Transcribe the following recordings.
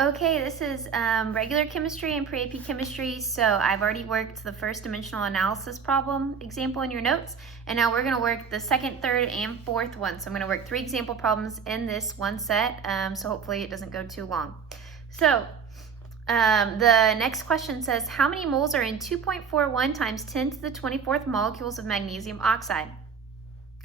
Okay, this is regular chemistry and pre-AP chemistry. So I've already worked the first dimensional analysis problem example in your notes, and now we're going to work the second, third, and fourth one. So I'm going to work 3 example problems in this one set, so hopefully it doesn't go too long. So the next question says, how many moles are in 2.41 times 10 to the 24th molecules of magnesium oxide?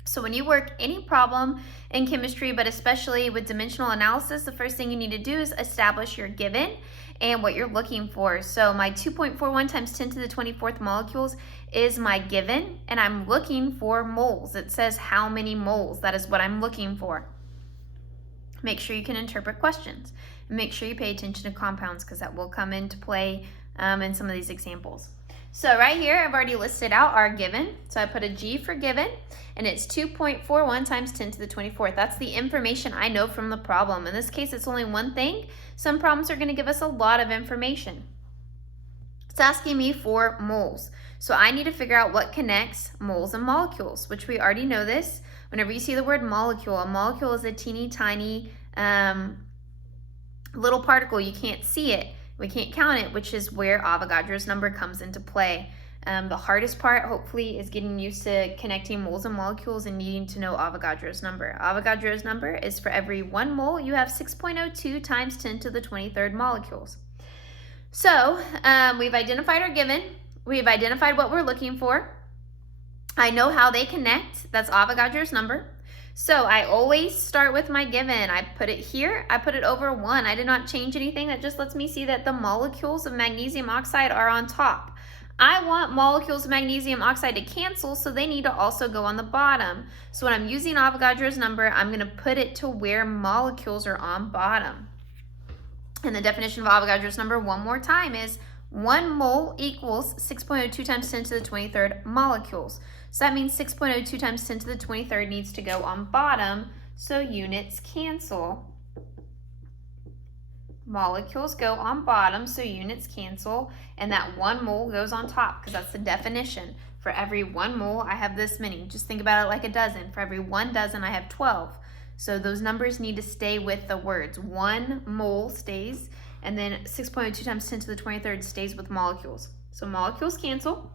So when you work any problem in chemistry, but especially with dimensional analysis, the first thing you need to do is establish your given and what you're looking for. So my 2.41 times 10 to the 24th molecules is my given, and I'm looking for moles. It says how many moles. That is what I'm looking for. Make sure you can interpret questions. Make sure you pay attention to compounds because that will come into play in some of these examples. So right here, I've already listed out our given. So I put a G for given, and it's 2.41 times 10 to the 24th. That's the information I know from the problem. In this case, it's only one thing. Some problems are going to give us a lot of information. It's asking me for moles. So I need to figure out what connects moles and molecules, which we already know this. Whenever you see the word molecule, a molecule is a teeny tiny little particle. You can't see it. We can't count it, which is where Avogadro's number comes into play. The hardest part, hopefully, is getting used to connecting moles and molecules and needing to know Avogadro's number. Avogadro's number is for every 1 mole, you have 6.02 times 10 to the 23rd molecules. So we've identified our given. We've identified what we're looking for. I know how they connect. That's Avogadro's number. So I always start with my given. I put it here, I put it over 1. I did not change anything. That just lets me see that the molecules of magnesium oxide are on top. I want molecules of magnesium oxide to cancel, so they need to also go on the bottom. So when I'm using Avogadro's number, I'm going to put it to where molecules are on bottom. And the definition of Avogadro's number one more time is 1 mole equals 6.02 times 10 to the 23rd molecules. So that means 6.02 times 10 to the 23rd needs to go on bottom, so units cancel. Molecules go on bottom, so units cancel, and that 1 mole goes on top because that's the definition. For every 1 mole, I have this many. Just think about it like a dozen. For every 1 dozen, I have 12. So those numbers need to stay with the words. 1 mole stays, and then 6.02 times 10 to the 23rd stays with molecules. So molecules cancel.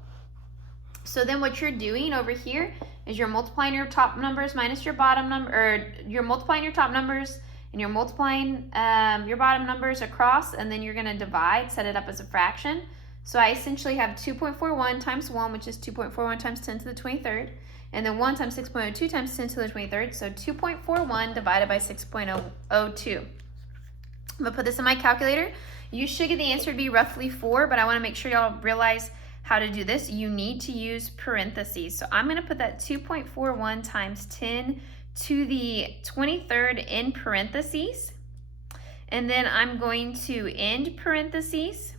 So then what you're doing over here is you're multiplying your top numbers minus your bottom number, or you're multiplying your top numbers and you're multiplying your bottom numbers across, and then you're going to divide, set it up as a fraction. So I essentially have 2.41 times 1, which is 2.41 times 10 to the 23rd, and then 1 times 6.02 times 10 to the 23rd, so 2.41 divided by 6.02. I'm going to put this in my calculator. You should get the answer to be roughly 4, but I want to make sure y'all realize how to do this. You need to use parentheses. So I'm going to put that 2.41 times 10 to the 23rd in parentheses. And then I'm going to end parentheses.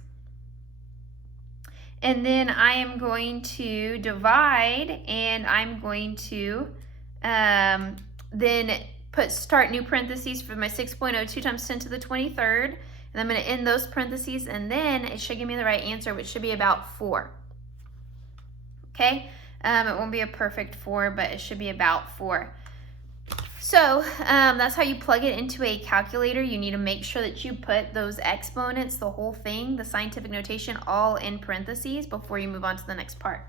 And then I am going to divide, and I'm going to then start new parentheses for my 6.02 times 10 to the 23rd. And I'm going to end those parentheses, and then it should give me the right answer, which should be about 4. Okay? It won't be a perfect 4, but it should be about 4. So that's how you plug it into a calculator. You need to make sure that you put those exponents, the whole thing, the scientific notation, all in parentheses before you move on to the next part.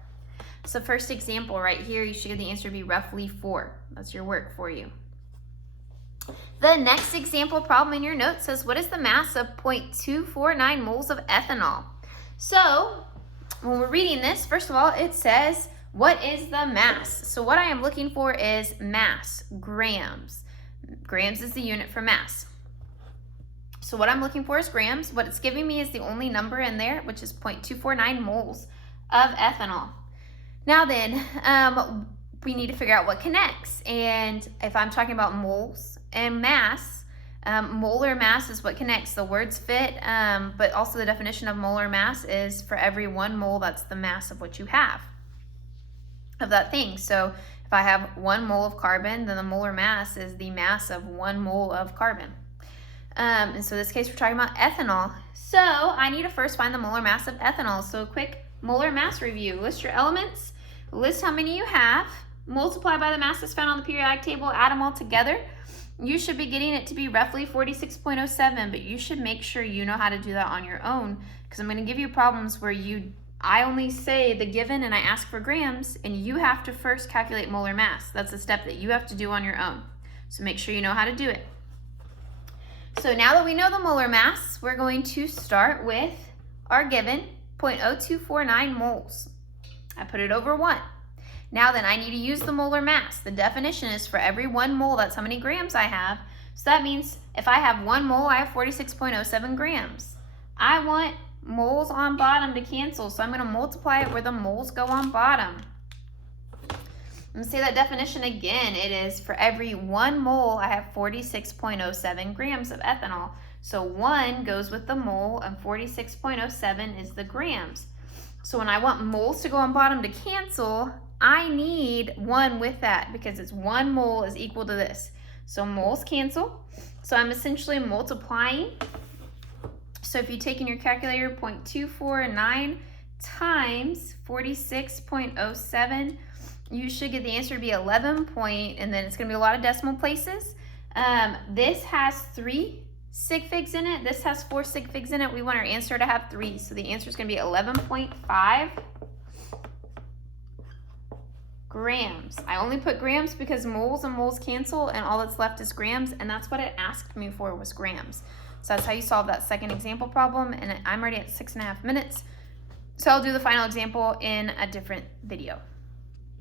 So first example right here, you should get the answer to be roughly 4. That's your work for you. The next example problem in your notes says, what is the mass of 0.249 moles of ethanol? So when we're reading this, first of all, it says, what is the mass? So what I am looking for is mass, grams. Grams is the unit for mass. So what I'm looking for is grams. What it's giving me is the only number in there, which is 0.249 moles of ethanol. Now then, we need to figure out what connects. And if I'm talking about moles and mass, molar mass is what connects. The words fit, but also the definition of molar mass is for every 1 mole, that's the mass of what you have, of that thing. So if I have 1 mole of carbon, then the molar mass is the mass of 1 mole of carbon. And so in this case, we're talking about ethanol. So I need to first find the molar mass of ethanol. So a quick molar mass review. List your elements, list how many you have, multiply by the masses found on the periodic table, add them all together. you should be getting it to be roughly 46.07, but you should make sure you know how to do that on your own, because I'm going to give you problems where I only say the given and I ask for grams, and you have to first calculate molar mass. That's a step that you have to do on your own. So make sure you know how to do it. So now that we know the molar mass, we're going to start with our given, 0.0249 moles. I put it over 1. Now then, I need to use the molar mass. The definition is for every 1 mole, that's how many grams I have. So that means if I have 1 mole, I have 46.07 grams. I want moles on bottom to cancel, so I'm going to multiply it where the moles go on bottom. Let me say that definition again. It is for every 1 mole, I have 46.07 grams of ethanol. So 1 goes with the mole, and 46.07 is the grams. So when I want moles to go on bottom to cancel, I need 1 with that, because it's 1 mole is equal to this. So moles cancel. So I'm essentially multiplying. So if you take in your calculator 0.249 times 46.07, you should get the answer to be 11 point, and then it's going to be a lot of decimal places. This has 3 sig figs in it. This has 4 sig figs in it. We want our answer to have 3. So the answer is going to be 11.5 grams. I only put grams because moles and moles cancel, and all that's left is grams, and that's what it asked me for, was grams. So that's how you solve that second example problem, and I'm already at 6.5 minutes. So I'll do the final example in a different video.